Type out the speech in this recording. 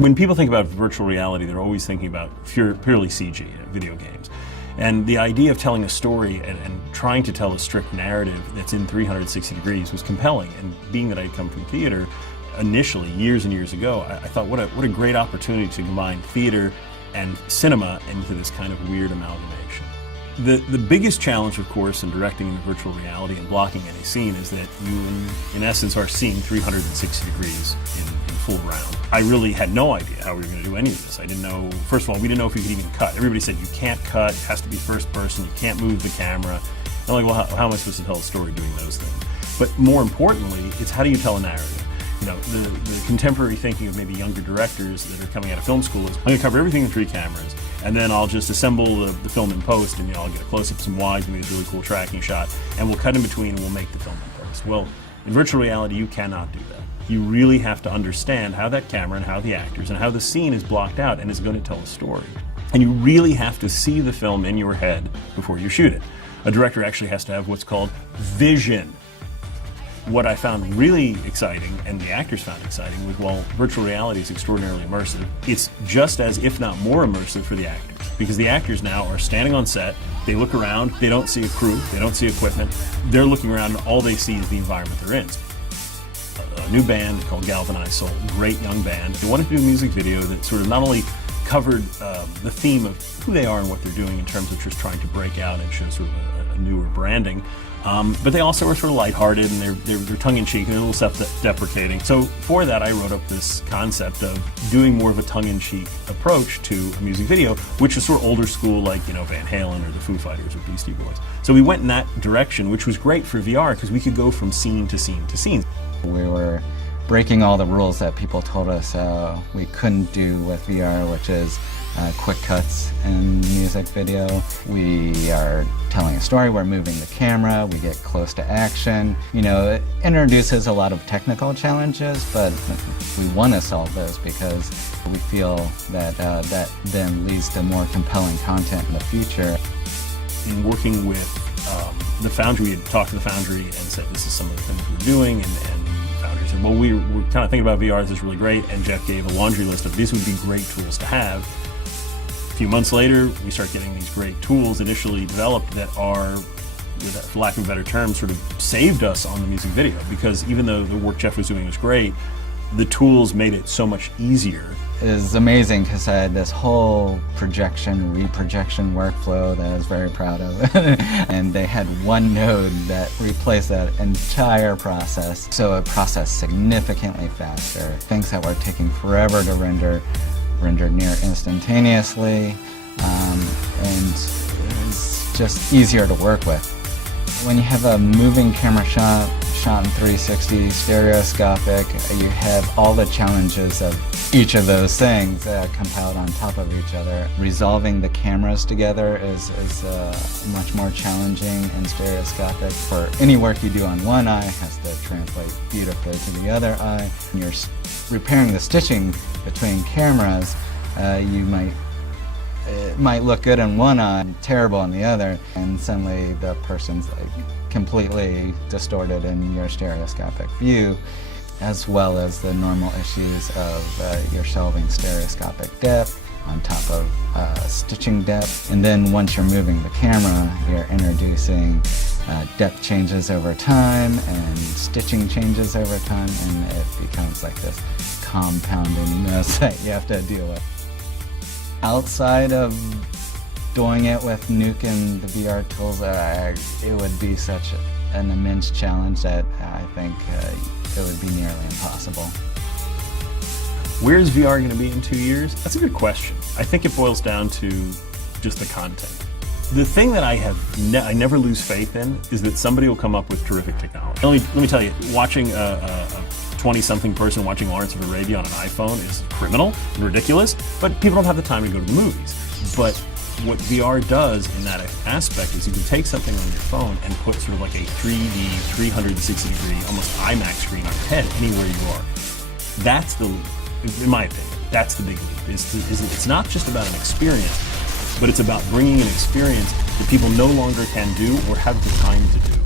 When people think about virtual reality, they're always thinking about purely CG, video games. And the idea of telling a story and trying to tell a strict narrative that's in 360 degrees was compelling. And being that I'd come from theater initially, years and years ago, I thought what a great opportunity to combine theater and cinema into this kind of weird amalgamation. The biggest challenge, of course, in directing in virtual reality and blocking any scene is that you, in essence, are seeing 360 degrees in full round. I really had no idea how we were going to do any of this. I didn't know, first of all, we didn't know if we could even cut. Everybody said you can't cut, it has to be first person, you can't move the camera. I'm like, well, how am I supposed to tell a story doing those things? But more importantly, it's how do you tell a narrative? You know, the contemporary thinking of maybe younger directors that are coming out of film school is, I'm going to cover everything in 3 cameras, and then I'll just assemble the film in post, and I'll get a close-up, some wides, maybe this really cool tracking shot, and we'll cut in between and we'll make the film in post. Well, in virtual reality, you cannot do that. You really have to understand how that camera and how the actors and how the scene is blocked out and is going to tell a story. And you really have to see the film in your head before you shoot it. A director actually has to have what's called vision. What I found really exciting, and the actors found exciting, was while virtual reality is extraordinarily immersive, it's just as, if not more immersive for the actors. Because the actors now are standing on set, they look around, they don't see a crew, they don't see equipment, they're looking around and all they see is the environment they're in. A new band called Galvanized Soul, great young band. They wanted to do a music video that sort of not only covered the theme of who they are and what they're doing in terms of just trying to break out and show sort of a newer branding, but they also were sort of lighthearted and they're tongue-in-cheek and a little self-deprecating. So for that, I wrote up this concept of doing more of a tongue-in-cheek approach to a music video, which is sort of older school, like, you know, Van Halen or the Foo Fighters or Beastie Boys. So we went in that direction, which was great for VR because we could go from scene to scene to scene. We were breaking all the rules that people told us we couldn't do with VR, which is quick cuts in music video. We are telling a story, we're moving the camera, we get close to action. You know, it introduces a lot of technical challenges, but we want to solve those because we feel that that then leads to more compelling content in the future. In working with the Foundry, we had talked to the Foundry and said this is some of the things we're doing, and the Foundry said, well, we're kind of thinking about VR, this is really great, and Jeff gave a laundry list of these would be great tools to have. A few months later, we start getting these great tools initially developed that are, for lack of a better term, sort of saved us on the music video, because even though the work Jeff was doing was great, the tools made it so much easier. It was amazing because I had this whole projection, reprojection workflow that I was very proud of. And they had one node that replaced that entire process. So it processed significantly faster. Things that were taking forever to rendered near instantaneously. And it was just easier to work with. When you have a moving camera shot in 360, stereoscopic, you have all the challenges of each of those things compiled on top of each other. Resolving the cameras together is much more challenging and stereoscopic. For any work you do on one eye has to translate beautifully to the other eye. When you're repairing the stitching between cameras, it might look good in one eye, terrible in the other, and suddenly the person's like completely distorted in your stereoscopic view, as well as the normal issues of you're solving stereoscopic depth on top of stitching depth. And then once you're moving the camera, you're introducing depth changes over time and stitching changes over time, and it becomes like this compounding mess that you have to deal with. Outside of doing it with Nuke and the VR tools, it would be such an immense challenge that I think it would be nearly impossible. Where's VR going to be in 2 years? That's a good question. I think it boils down to just the content. The thing that I never lose faith in is that somebody will come up with terrific technology. Let me tell you, watching a 20-something person watching Lawrence of Arabia on an iPhone is criminal and ridiculous, but people don't have the time to go to the movies. But what VR does in that aspect is you can take something on your phone and put sort of like a 3D, 360-degree, almost IMAX screen on your head anywhere you are. That's the leap, in my opinion. That's the big leap. It's not just about an experience, but it's about bringing an experience that people no longer can do or have the time to do.